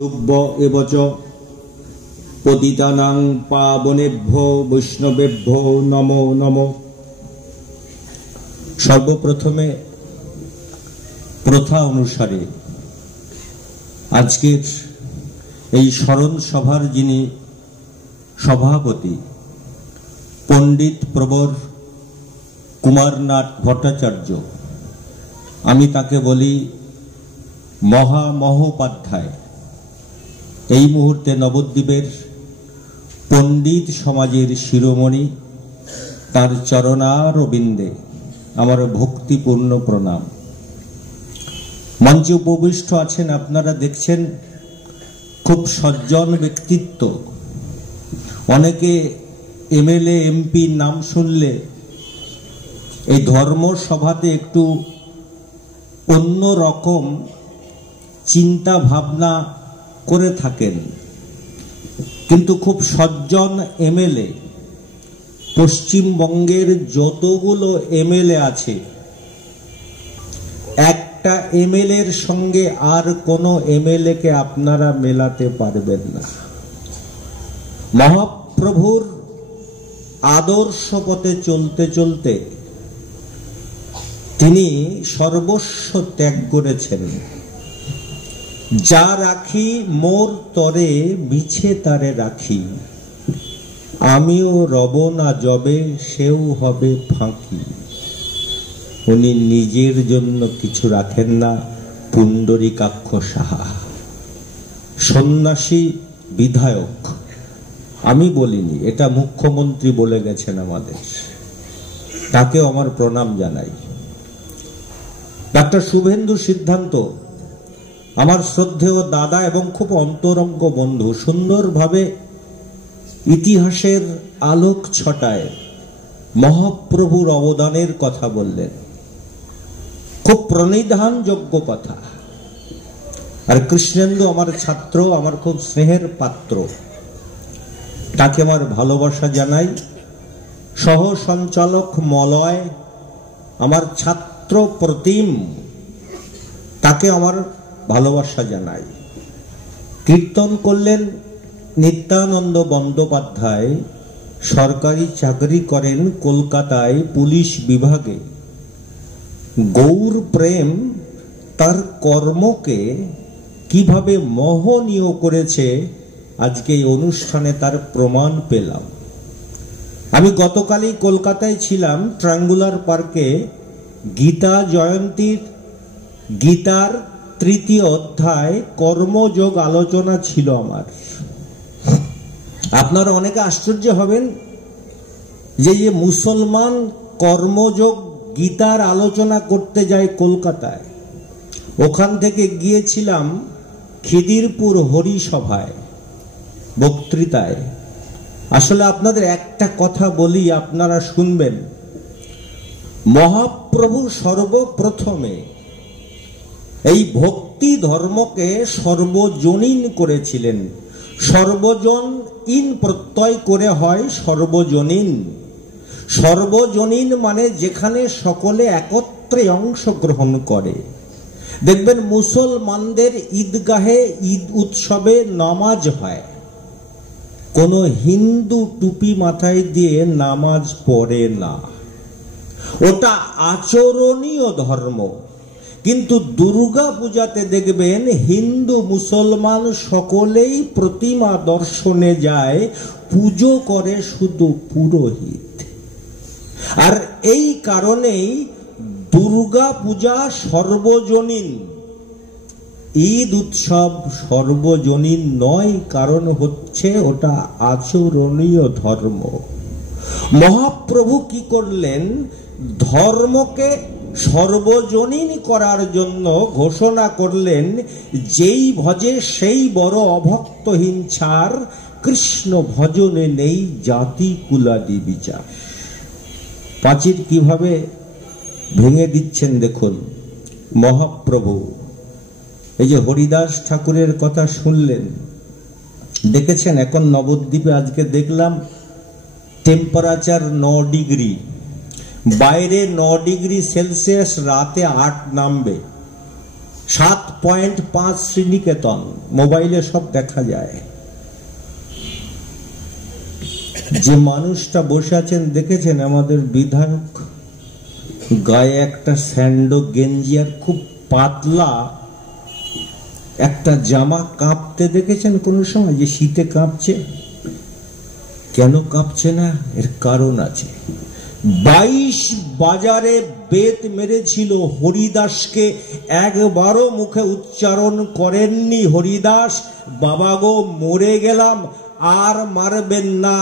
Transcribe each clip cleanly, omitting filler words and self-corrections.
তুভ্য এবচ পতিতানাং পাবনেভ্যো বৈষ্ণবেভ্যো নমো নমো। সর্বপ্রথমে প্রথা অনুসারে আজকের এই স্মরণ সভার যিনি সভাপতি পণ্ডিত প্রবর কুমারনাথ ভট্টাচার্য, আমি তাকে বলি মহামহোপাধ্যায়। এই মুহূর্তে নবদ্বীপের পণ্ডিত সমাজের শিরোমণি, তার চরণারবিন্দে আমার ভক্তিপূর্ণ প্রণাম। মঞ্চে উপবিষ্ট আছেন, আপনারা দেখছেন খুব সজ্জন ব্যক্তিত্ব। অনেকে এমএলএ এমপি নাম শুনলে এই ধর্মসভাতে একটু অন্য রকম চিন্তা ভাবনা করে থাকেন, কিন্তু খুব সজ্জন এমএলএ। পশ্চিমবঙ্গের যতগুলো এমএলএ আছে, একটা এমএলএর সঙ্গে আর কোনো এমএলএ কে আপনারা মেলাতে পারবেন না। মহাপ্রভুর আদর্শ পথে চলতে চলতে তিনি সর্বস্ব ত্যাগ করেছেন। যা রাখি মোর তরে বিছে তারে রাখি, আমিও রব না যবে সেও হবে ফাঁকি। উনি নিজের জন্য কিছু রাখেন না। পুণ্ডরীকাক্ষ সাহা সন্ন্যাসী বিধায়ক, আমি বলিনি, এটা মুখ্যমন্ত্রী বলে গেছেন আমাদের, তাকেও আমার প্রণাম জানাই। ডাক্তার শুভেন্দু সিদ্ধান্ত আমার শ্রদ্ধেয় দাদা এবং খুব অন্তরঙ্গ বন্ধু, সুন্দরভাবে ইতিহাসের আলোক ছটায় মহাপ্রভুর অবদানের কথা বললেন। খুব প্রণিধানযোগ্য কথা। আর কৃষ্ণেন্দু আমার ছাত্র, আমার খুব স্নেহের পাত্র, তাকে আমার ভালোবাসা জানাই। সহ সঞ্চালক মলয়, আমার ছাত্র প্রতিম, তাকে আমার ভালোবাসা জানাই। কীর্তন করলেন নিত্যানন্দ বন্দ্যোপাধ্যায়, সরকারি চাকরি করেন কলকাতায় পুলিশ বিভাগে। গৌর প্রেম তার কর্মকে কিভাবে মোহনীয় করেছে, আজকে এই অনুষ্ঠানে তার প্রমাণ পেলাম। আমি গতকালই কলকাতায় ছিলাম, ট্রায়াঙ্গুলার পার্কে গীতা জয়ন্তীর গীতার তৃতীয় অধ্যায় কর্মযোগ আলোচনা ছিল আমার। আপনারা অনেকে আশ্চর্য হবেন যে মুসলমান কর্মযোগ গীতার আলোচনা করতে যায় কলকাতায়। ওখান থেকে গিয়েছিলাম খিদিরপুর হরিসভায় বক্তৃতায়। আসলে আপনাদের একটা কথা বলি, আপনারা শুনবেন। মহাপ্রভু সর্বপ্রথমে এই ভক্তি ধর্মকে সর্বজনীন করেছিলেন। সর্বজন ইন প্রত্যয় করে হয় সর্বজনীন। সর্বজনীন মানে যেখানে সকলে একত্রে অংশগ্রহণ করে। দেখবেন মুসলমানদের ঈদগাহে ঈদ উৎসবে নামাজ হয়, কোনো হিন্দু টুপি মাথায় দিয়ে নামাজ পড়ে না। ওটা আচরণীয় ধর্ম। কিন্তু দুর্গা পূজাতে দেখবেন হিন্দু মুসলমান সকলেই প্রতিমা দর্শনে যায়, পুজো করে শুধু পুরোহিত। আর এই কারণেই দুর্গা পূজা সর্বজনীন, ঈদ উৎসব সর্বজনীন নয়। কারণ হচ্ছে ওটা আচরণীয় ধর্ম। মহাপ্রভু কি করলেন? ধর্মকে সর্বজনীন করার জন্য ঘোষণা করলেন, যেই ভজে সেই বড় অভক্তহীন ছাড়, কৃষ্ণ ভজনে নেই জাতি কুলাদি বিচার। প্রাচীর কিভাবে ভেঙে দিচ্ছেন দেখুন মহাপ্রভু। এই যে হরিদাস ঠাকুরের কথা শুনলেন, দেখেছেন এখন নবদ্বীপে আজকে দেখলাম টেম্পারেচার 9 ডিগ্রি, বাইরে 9 ডিগ্রি সেলসিয়াস, রাতে 8 নামবে। 7.5 শ্রীনিকেতন, মোবাইলে সব দেখা যায়। যে মানুষটা বসে আছেন দেখেছেন আমাদের বিধায়ক, গায়ে একটা স্যান্ডো গেঞ্জি আর খুব পাতলা একটা জামা, কাঁপতে দেখেছেন কোন সময় যে শীতে কাঁপছে? কেন কাঁপছে না? এর কারণ আছে। 22 বাজারে বেত মেরেছিল হরিদাসকে, একবারও মুখে উচ্চারণ করেননি হরিদাস বাবা গো মরে গেলাম আর মারবেন না,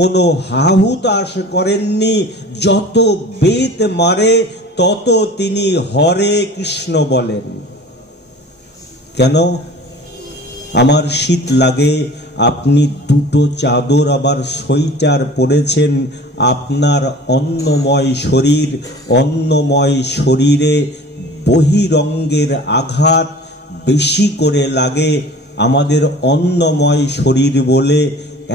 কোনো হাহুতাশ করেননি। যত বেত মারে তত তিনি হরে কৃষ্ণ বলেন। কেন? আমার শীত লাগে, আপনি দুটো চাদর আবার সোয়েটার পরেছেন, আপনার অন্নময় শরীর, অন্নময় শরীরে বহিরঙ্গের আঘাত বেশি করে লাগে। আমাদের অন্নময় শরীর বলে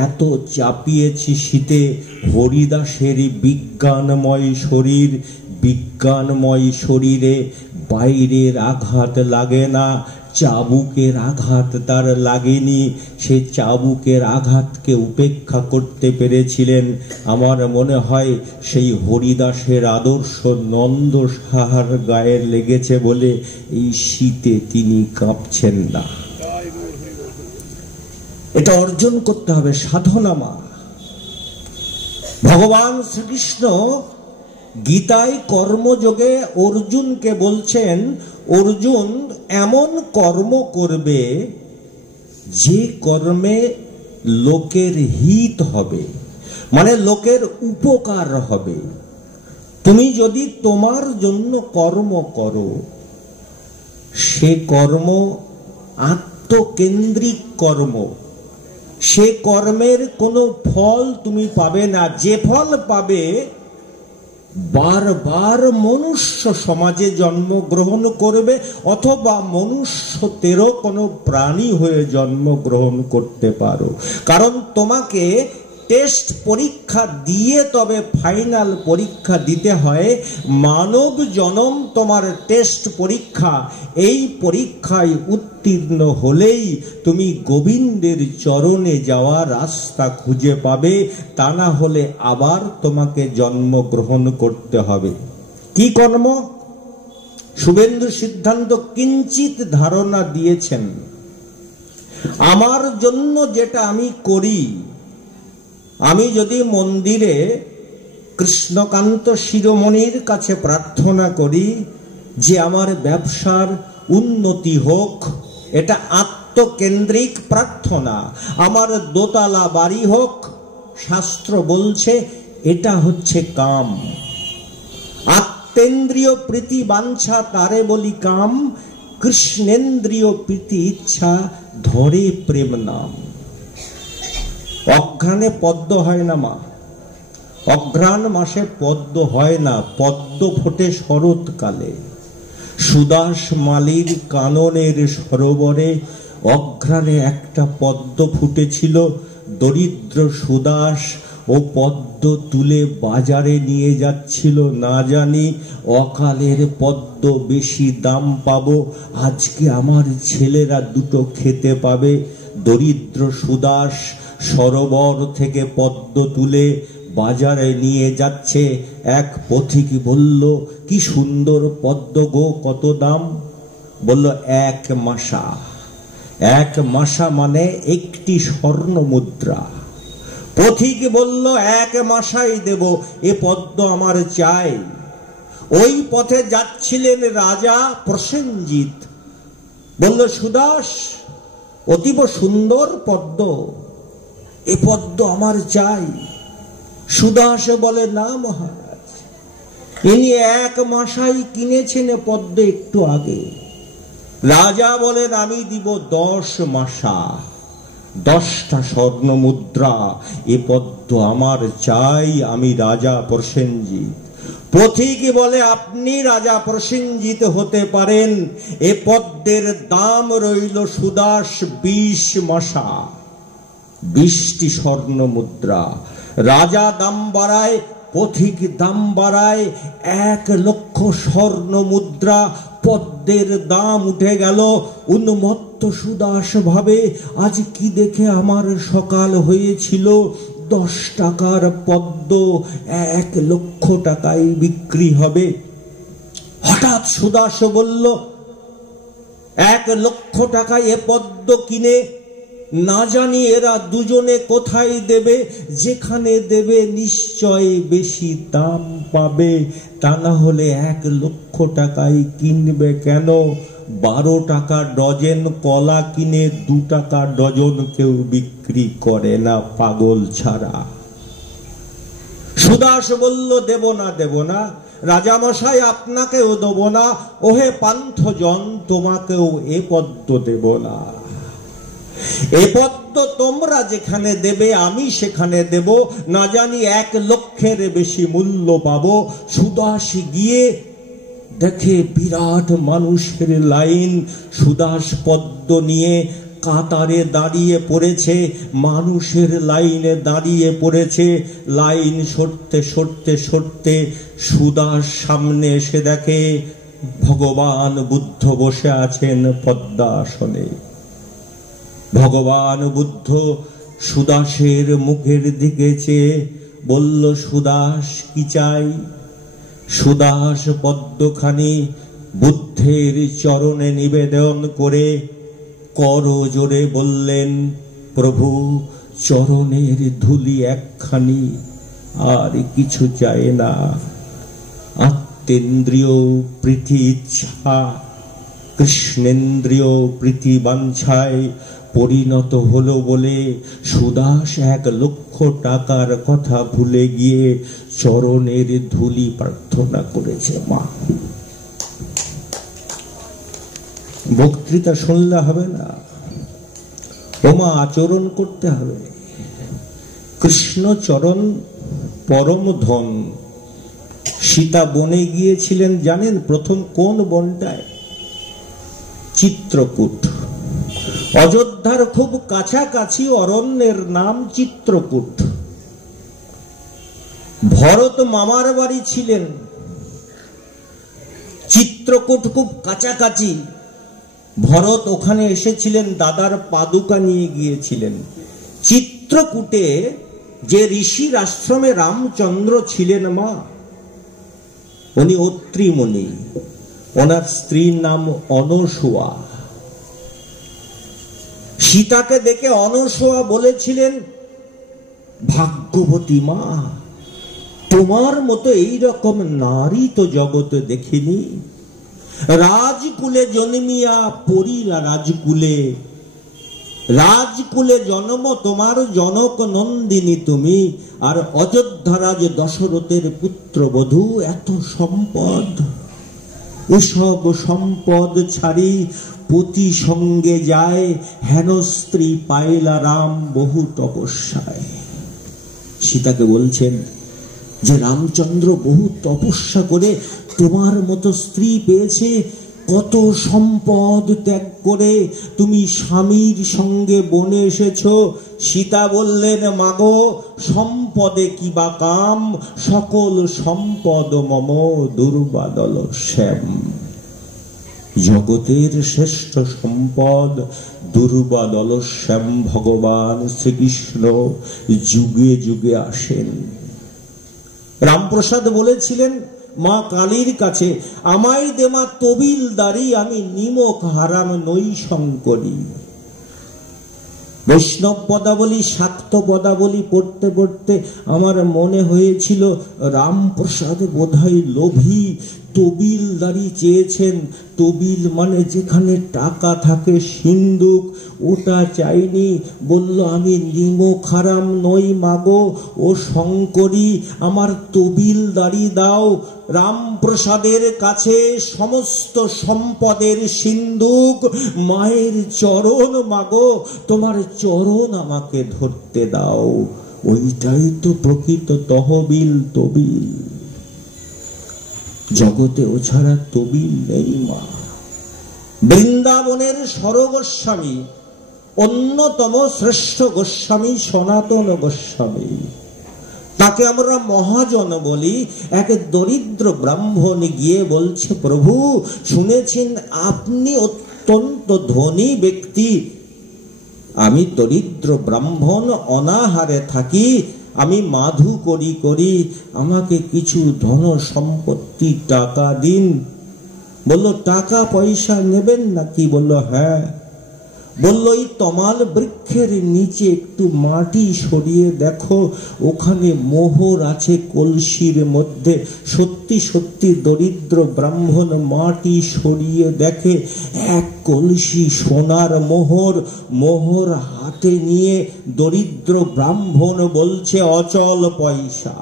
এত চাপিয়েছি শীতে। হরিদাসের বিজ্ঞানময় শরীর, বিজ্ঞানময় শরীরে বাইরের আঘাত লাগে না, চাবুকের আঘাত তার লাগেনি। সে চাবুকের আঘাতকে উপেক্ষা করতে পেরেছিলেন। আমার মনে হয় সেই হরিদাসের আদর্শ নন্দ সাহার গায়ে লেগেছে বলে এই শীতে তিনি কাঁপছেন না। এটা অর্জন করতে হবে, সাধনা মা। ভগবান শ্রীকৃষ্ণ গীতায় কর্মযোগে অর্জুনকে বলছেন, অর্জুন এমন কর্ম করবে যে কর্মে লোকের হিত হবে, মানে লোকের উপকার হবে। তুমি যদি তোমার জন্য কর্ম করো, সে কর্ম আত্মকেন্দ্রিক কর্ম, সে কর্মের কোনো ফল তুমি পাবে না। যে ফল পাবে, বারবার মনুষ্য সমাজে জন্মগ্রহণ করবে অথবা মনুষ্যতেরও কোনো প্রাণী হয়ে জন্মগ্রহণ করতে পারো। কারণ তোমাকে টেস্ট পরীক্ষা দিয়ে তবে ফাইনাল পরীক্ষা দিতে হয়। মানব জনম তোমার টেস্ট পরীক্ষা। এই পরীক্ষায় উত্তীর্ণ হলেই তুমি গোবিন্দের চরণে যাওয়ার রাস্তা খুঁজে পাবে, তা না হলে আবার তোমাকে জন্মগ্রহণ করতে হবে। কি কর্ম? শুভেন্দু সিদ্ধান্ত কিঞ্চিত ধারণা দিয়েছেন। আমার জন্য যেটা আমি করি, আমি যদি মন্দিরে কৃষ্ণকান্ত শিরোমণির কাছে প্রার্থনা করি যে আমার ব্যবসার উন্নতি হোক, এটা আত্মকেন্দ্রিক প্রার্থনা। আমার দোতলা বাড়ি হোক, শাস্ত্র বলছে এটা হচ্ছে কাম। আত্মেন্দ্রিয় প্রীতি বাঞ্ছা তারে বলি কাম, কৃষ্ণেন্দ্রিয় প্রীতি ইচ্ছা ধরে প্রেম নাম। অঘ্রাণে পদ্ম হয় না মা, অঘ্রাণ মাসে পদ্ম হয় না, পদ্ম ফোটে শরৎকালে। সুদাস মালির কাননের সরোবরে অঘ্রাণে একটা পদ্ম ফুটেছিল। দরিদ্র সুদাস ও পদ্ম তুলে বাজারে নিয়ে যাচ্ছিল, না জানি অকালের পদ্ম বেশি দাম পাবো, আজকে আমার ছেলেরা দুটো খেতে পাবে। দরিদ্র সুদাস সরোবর থেকে পদ্ম তুলে বাজারে নিয়ে যাচ্ছে। এক পথিক বলল, কি সুন্দর পদ্ম গো, কত দাম? বলল 1 মাসা। 1 মাসা মানে একটি স্বর্ণ মুদ্রা। পথিক বলল 1 মাসাই দেব, এ পদ্ম আমার চাই। ওই পথে যাচ্ছিলেন রাজা প্রসেনজিৎ। বলল, সুদাস অতীব সুন্দর পদ্ম, এ পদ্ম আমার চাই। সুদাস বলে, না মহারাজ, ইনি 1 মাসাই কিনেছেন পদ্ম একটু আগে। রাজা বলেন, আমি দিব 10 মাসা, 10টা স্বর্ণ মুদ্রা, এ পদ্ম আমার চাই, আমি রাজা প্রসেনজিৎ। পথিক বলে, আপনি রাজা প্রসেনজিৎ হতে পারেন, এ পদ্মের দাম রইল সুদাস 20 মাসা, 20টি স্বর্ণ মুদ্রা। রাজা দাম বাড়ায়, পথিক দাম বাড়ায়, 1 লক্ষ স্বর্ণ মুদ্রা পদ্মের দাম উঠে গেল। উন্মত্ত সুদাস ভাবে, আজ কি দেখে আমার সকাল হয়েছিল। 10 টাকার পদ্ম 1 লক্ষ টাকায় বিক্রি হবে। হঠাৎ সুদাস বলল, 1 লক্ষ টাকায় এ পদ্ম কিনে না জানি এরা দুজনে কোথায় দেবে। যেখানে দেবে নিশ্চয় বেশি দাম পাবে, তা না হলে 1 লক্ষ টাকায় কিনবে কেন? 12 টাকা ডজন কলা কিনে 2 টাকা ডজন কেউ বিক্রি করে না, পাগল ছাড়া। সুদাস বলল, দেব না, দেব না রাজামশাই, আপনাকেও দেব না। ওহে পান্থজন, তোমাকেও এ পদ্ম দেব না। এ পদ্ম তোমরা যেখানে দেবে আমি সেখানে দেব, না জানি 1 লক্ষের বেশি মূল্য পাবো। সুদাস গিয়ে দেখে বিরাট মানুষের লাইন। সুদাস পদ্ম নিয়ে কাতারে দাঁড়িয়ে পড়েছে, মানুষের লাইনে দাঁড়িয়ে পড়েছে। লাইন সরতে সরতে সরতে সুদাস সামনে এসে দেখে ভগবান বুদ্ধ বসে আছেন পদ্মাসনে। ভগবান বুদ্ধ সুদাসের মুখের দিকে চেয়ে বলল, সুদাস কি চাই? সুদাস পদ্মখানি বুদ্ধের চরণে নিবেদন করে কর জোরে বললেন, প্রভু চরণের ধুলি একখানি, আর কিছু চাই না। আত্মেন্দ্রিয় প্রীতি ইচ্ছা কৃষ্ণেন্দ্রিয় প্রীতি বাঞ্ছায় পরিণত হলো বলে সুদাস 1 লক্ষ টাকার কথা ভুলে গিয়ে চরণের ধুলি প্রার্থনা করেছে। মা, বক্তৃতা শুনলে হবে না, ওমা আচরণ করতে হবে। কৃষ্ণ চরণ পরম ধন। সীতা বনে গিয়েছিলেন জানেন? প্রথম কোন বনটায়? চিত্রকূট। অযোধ্যার খুব কাছাকাছি অরণ্যের নাম চিত্রকূট। ভরত মামার বাড়ি ছিলেন চিত্রকূট খুব কাছাকাছি। ভরত ওখানে এসেছিলেন, দাদার পাদুকা নিয়ে গিয়েছিলেন। চিত্রকূটে যে ঋষির আশ্রমে রামচন্দ্র ছিলেন মা, উনি অত্রিমুনি। ওনার স্ত্রীর নাম অনসূয়া। সীতাকে দেখে অনসূয়া বলেছিলেন, ভাগ্যবতী মা, তোমার মতো এইরকম নারী তো জগতে দেখিনি। রাজকুলে জন্মিয়া পড়িলা রাজকুলে, রাজকুলে জন্ম তোমার জনক নন্দিনী তুমি, আর অযোধ্যারাজ দশরথের পুত্রবধূ। এত সম্পদ, এসব সম্পদ ছাড়ি পতি সঙ্গে যায়, হেন স্ত্রী পাইলা রাম বহু তপস্যায়। সীতাকে বলছেন যে রামচন্দ্র বহু তপস্যা করে তোমার মতো স্ত্রী পেয়েছে, কত সম্পদ ত্যাগ করে তুমি স্বামীর সঙ্গে বনে এসেছ। সীতা বললেন, মাগো সম্পদে কি বা কাম, সকল সম্পদ মম দুর্বাদল শ্যাম। জগতের শ্রেষ্ঠ সম্পদ দুর্বাদল শ্যাম ভগবান শ্রীকৃষ্ণ যুগে যুগে আসেন। রামপ্রসাদ বলেছিলেন মা কালীর কাছে, আমায় দে মা তবিল দাড়ি, আমি নিমক হারাম নই শঙ্করী। বৈষ্ণব পদাবলী, শাক্ত পদাবলী পড়তে পড়তে আমার মনে হয়েছিল রামপ্রসাদ বোধহয় লোভী, তবিল দাড়ি চেয়েছেন। তবিল মানে যেখানে টাকা থাকে, সিন্দুক, ওটা চাইনি। বলল, আমি নিমক হারাম নই মাগো, ও শঙ্করী, আমার তবিল দাড়ি দাও। রামপ্রসাদের কাছে সমস্ত সম্পদের সিন্দুক, মায়ের চরণ মাগো, তোমার চরণ আমাকে ধরতে দাও। ওইটাই তো প্রকৃত তহবিল, তবিল। জগতে ও ছাড়া তবিল নেই মা। বৃন্দাবনের সরগোস্বামী, অন্যতম শ্রেষ্ঠ গোস্বামী সনাতন গোস্বামী, তাকে আমরা মহাজন বলি। এক দরিদ্র ব্রাহ্মণ গিয়ে বলছে, প্রভু শুনেছেন আপনি অত্যন্ত ধনী ব্যক্তি, আমি দরিদ্র ব্রাহ্মণ, অনাহারে থাকি, আমি মাধু করি, আমাকে কিছু ধন সম্পত্তি টাকা দিন। বলল, টাকা পয়সা নেবেন নাকি? বলল, হ্যাঁ। বলল, এই তমাল বৃক্ষের নিচে একটু মাটি সরিয়ে দেখো, ওখানে মোহর আছে কলসির মধ্যে। সত্যি সত্যি দরিদ্র ব্রাহ্মণ মাটি সরিয়ে দেখে এক কলসি সোনার মোহর। মোহর হাতে নিয়ে দরিদ্র ব্রাহ্মণ বলছে, অচল পয়সা।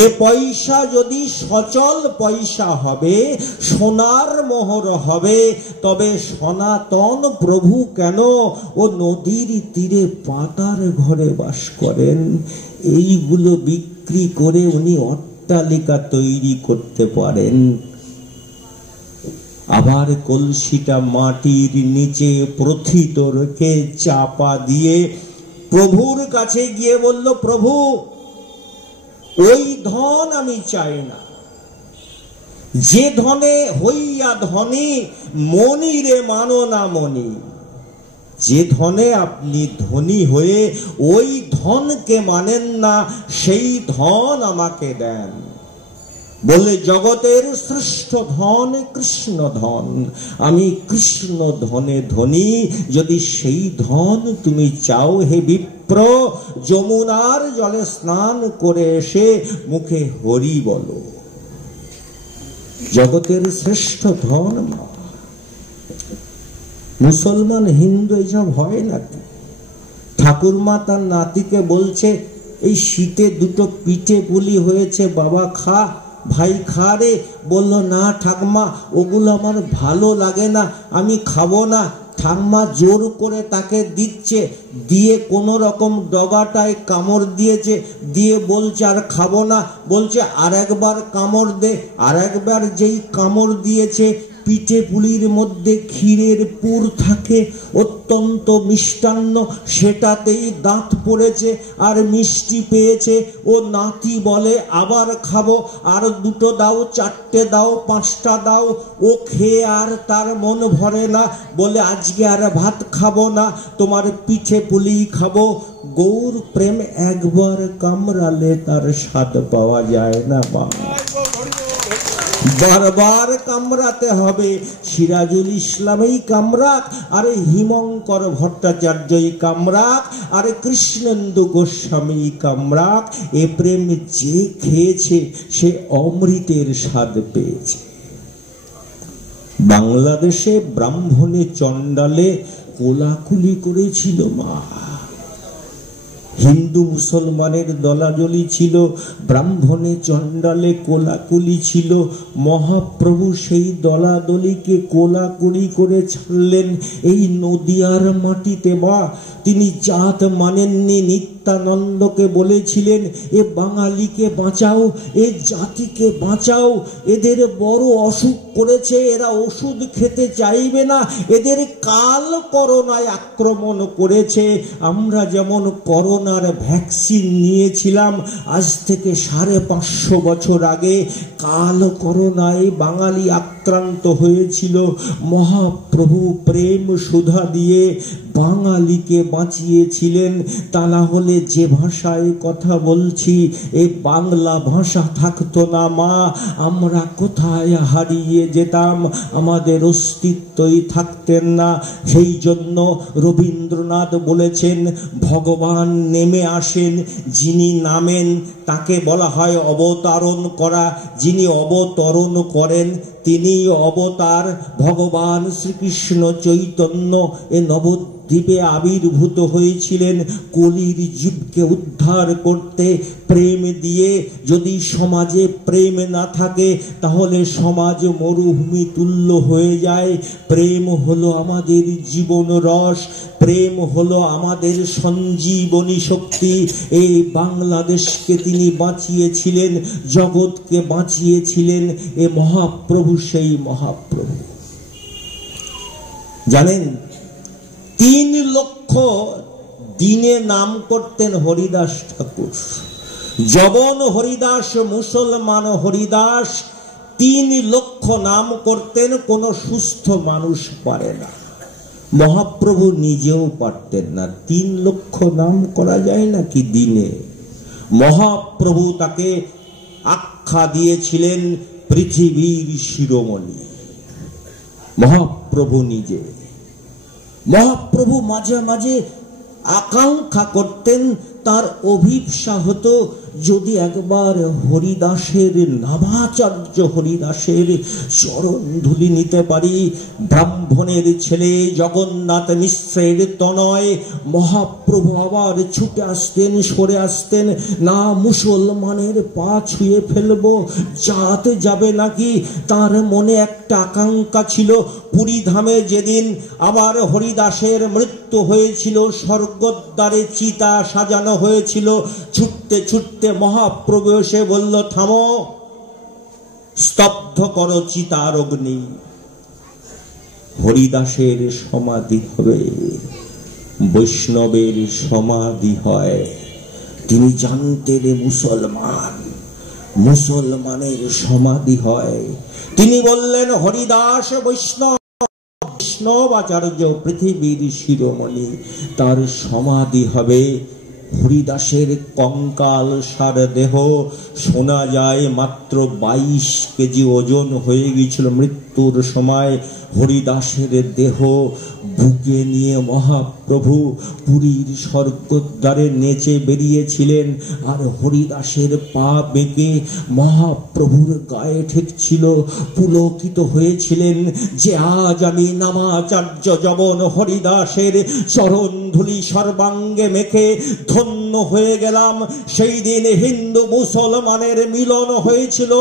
এ পয়সা যদি সচল পয়সা হবে, সোনার মোহর হবে, তবে সনাতন প্রভু কেন ও নদীর তীরে পাতার ঘরে বাস করেন? এইগুলো বিক্রি করে উনি অট্টালিকা তৈরি করতে পারেন। আবার কলসিটা মাটির নিচে প্রথিত রেখে চাপা দিয়ে প্রভুর কাছে গিয়ে বলল, প্রভু ওই ধন আমি চাই না, যে ধনে হইয়া ধনী, মনি রে মানো না মনি। যে ধনে আপনি ধনী হয়ে ওই ধনকে মানেন না, সেই ধন আমাকে দেন। বলে, জগতের শ্রেষ্ঠ ধন কৃষ্ণ ধন, আমি কৃষ্ণ ধনে ধনী। যদি সেই ধন তুমি চাও হে বিপ্র, যমুনার জলে স্নান করে এসে মুখে হরি বলো। জগতের শ্রেষ্ঠ ধন মা। মুসলমান হিন্দু এসব হয় নাকি? ঠাকুরমা তার নাতিকে বলছে, এই শীতে দুটো পিঠে পুলি হয়েছে, বাবা খা, ভাই খা রে। বলল, না ঠাকমা, ওগুলো আমার ভালো লাগে না, আমি খাবো না। ঠাকমা জোর করে তাকে দিচ্ছে, দিয়ে কোন রকম ডগাটায় কামড় দিয়েছে, দিয়ে বলছে আর খাবো না। বলছে আর একবার কামড় দে। আর একবার যেই কামড় দিয়েছে, পিঠে পুলির মধ্যে ক্ষীরের পুর থাকে, অত্যন্ত মিষ্টান্ন, সেটাতেই দাঁত পড়েছে আর মিষ্টি পেয়েছে। ও নাতি বলে, আবার খাবো, আর দুটো দাও, চারটে দাও, পাঁচটা দাও। ও খেয়ে আর তার মন ভরে না, বলে আজকে আর ভাত খাবো না, তোমার পিঠে পুলি খাবো। গৌর প্রেম একবার কামড়ালে তার স্বাদ পাওয়া যায় না মা, বারবার কামড়াতে হবে। সিরাজুল ইসলামই কামরাক, আরে হিমঙ্কর ভট্টাচার্যই কামরাক, আরে কৃষ্ণেন্দু গোস্বামী কামরাক। এ প্রেম যে খেয়েছে সে অমৃতের স্বাদ পেয়েছে। বাংলাদেশে ব্রাহ্মণে চণ্ডালে কোলাকুলি করেছিল মা। হিন্দু মুসলমানের দলাদলি ছিল, ব্রাহ্মণে চণ্ডালে কোলাকুলি ছিল। মহাপ্রভু সেই দলাদলিকে কোলাকুলি করে ছাড়লেন এই নদিয়ার মাটিতে মা। তিনি জাত মানেননি, নিত্যানন্দকে বলেছিলেন, এ বাঙালিকে বাঁচাও, এ জাতিকে বাঁচাও, এদের বড় অসুখ করেছে, এরা ওষুধ খেতে চাইবে না, এদের কাল করোনায় আক্রমণ করেছে। আমরা যেমন করোনার ভ্যাকসিন নিয়েছিলাম আজ থেকে 550 বছর আগে, কাল করোনায় বাঙালি আক্রান্ত হয়েছিল। মহাপ্রভু প্রেম সুধা দিয়ে বাঙালিকে বাঁচিয়েছিলেন। তা না হলে যে ভাষায় কথা বলছি, এই বাংলা ভাষা থাকতো না মা, আমরা কোথায় হারিয়ে যেতাম, আমাদের অস্তিত্বই থাকতেন না। সেই জন্য রবীন্দ্রনাথ বলেছেন, ভগবান নেমে আসেন, যিনি নামেন তাকে বলা হয় অবতারণ করা, যিনি অবতরণ করেন তিনি অবতার। ভগবান শ্রীকৃষ্ণ চৈতন্য এ নবদ্বীপে আবির্ভূত হয়েছিলেন কলির জীবকে উদ্ধার করতে, প্রেম দিয়ে। যদি সমাজে প্রেম না থাকে তাহলে সমাজ মরুভূমি তুল্য হয়ে যায়। প্রেম হলো আমাদের জীবন রস, প্রেম হলো আমাদের সঞ্জীবনী শক্তি। এই বাংলাদেশকে তিনি বাঁচিয়েছিলেন, জগৎকে বাঁচিয়েছিলেন। এ মহাপ্রভু সেই মহাপ্রভু। জানেন 3 লক্ষ দিনে নাম করতেন হরিদাস ঠাকুর, জবন হরিদাস, মুসলমান হরিদাস, 3 লক্ষ নাম করতেন, কোন সুস্থ মানুষ পারে না। মহাপ্রভু নিজেও পারতেন না। 3 লক্ষ নাম করা যায় নাকি দিনে? মহাপ্রভু তাকে আখ্যা দিয়েছিলেন পৃথিবীর শিরোমণি। মহাপ্রভু নিজে, মহাপ্রভু মাঝে মাঝে আকাঙ্ক্ষা করতেন, তার অভিপ্সা হতো যদি একবার হরিদাসের, নামাচার্য হরিদাসের চরণ ধুলি নিতে পারি। ব্রাহ্মণের ছেলে জগন্নাথ মিশ্রের তনয়। মহাপ্রভু আবার ছুটে আসতেন, সরে আসতেন, না মুসলমানের পা ছুঁয়ে ফেলবো, যাতে যাবে নাকি। তার মনে একটা আকাঙ্ক্ষা ছিল, পুরী ধামে যেদিন আবার হরিদাসের মৃত্যু হয়েছিল, স্বর্গদ্বারে চিতা সাজানো হয়েছিল, ছুটতে ছুটতে মহাপ্রভু এসে বলল, থামো, স্তব্ধ করো চিতার অগ্নি। হরিদাসের সমাধি হবে, বৈষ্ণবের সমাধি হয়। তিনি জানতেন মুসলমান, মুসলমানের সমাধি হয়। তিনি বললেন, হরিদাস বৈষ্ণব, বৈষ্ণব আচার্য পৃথিবীর শিরোমণি, তার সমাধি হবে। হরিদাসের কঙ্কাল সার দেহ, শোনা যায় মাত্র 22 কেজি ওজন হয়ে গিয়েছিল মৃত্যুর সময়। হরিদাসের দেহ বুকে নিয়ে মহাপ্রভু পুরীর স্বর্গদ্বারে নেচে বেরিয়েছিলেন, আর হরিদাসের পা বেঁকে মহাপ্রভুর গায়ে ঠেকছিল। পুলকিত হয়েছিলেন যে আজ আমি নামাচার্য জবন হরিদাসের চরণ ধুলি সর্বাঙ্গে মেখে ধন্য হয়ে গেলাম। সেই দিন হিন্দু মুসলমানের মিলন হয়েছিল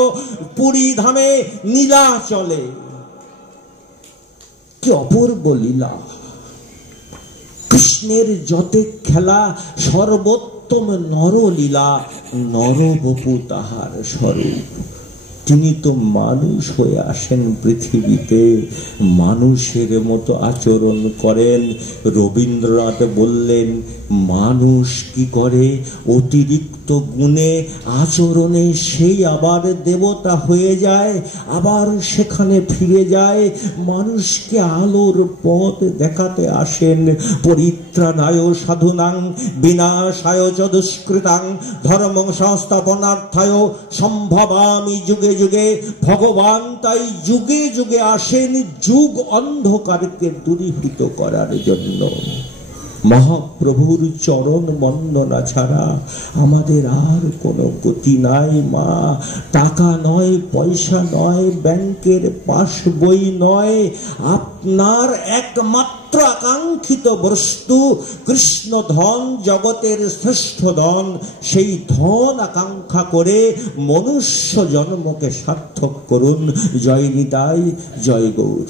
পুরী ধামে নীলাচলে। কি অপূর্ব লীলা! কৃষ্ণের যতে খেলা, সর্বোত্তম নরলীলা, নরবপু তাহার স্বরূপ। তিনি তো মানুষ হয়ে আসেন পৃথিবীতে, মানুষের মতো আচরণ করেন। রবীন্দ্রনাথ বললেন, মানুষ কি করে অতিরিক্ত গুণে আচরণে সেই আবার দেবতা হয়ে যায়, আবার সেখানে ফিরে যায়। মানুষকে আলোর পথ দেখাতে আসেন। পরিত্রাণায় সাধুনাং বিনাশায় চ দুষ্কৃতাং ধর্মং সংস্থাপনার্থায় সম্ভবামি যুগে যুগে। ভগবান তাই যুগে যুগে আসেন যুগ অন্ধকারকে দূরীভূত করার জন্য। মহাপ্রভুর চরণ বন্দনা ছাড়া আমাদের আর কোনো গতি নাই। মা, টাকা নয়, পয়সা নয়, ব্যাংকের পাস বই নয়, আপনার একমাত্র আকাঙ্ক্ষিত বস্তু কৃষ্ণ ধন, জগতের শ্রেষ্ঠ ধন। সেই ধন আকাঙ্ক্ষা করে মনুষ্য জন্মকে সার্থক করুন। জয় নিতাই, জয় গৌর।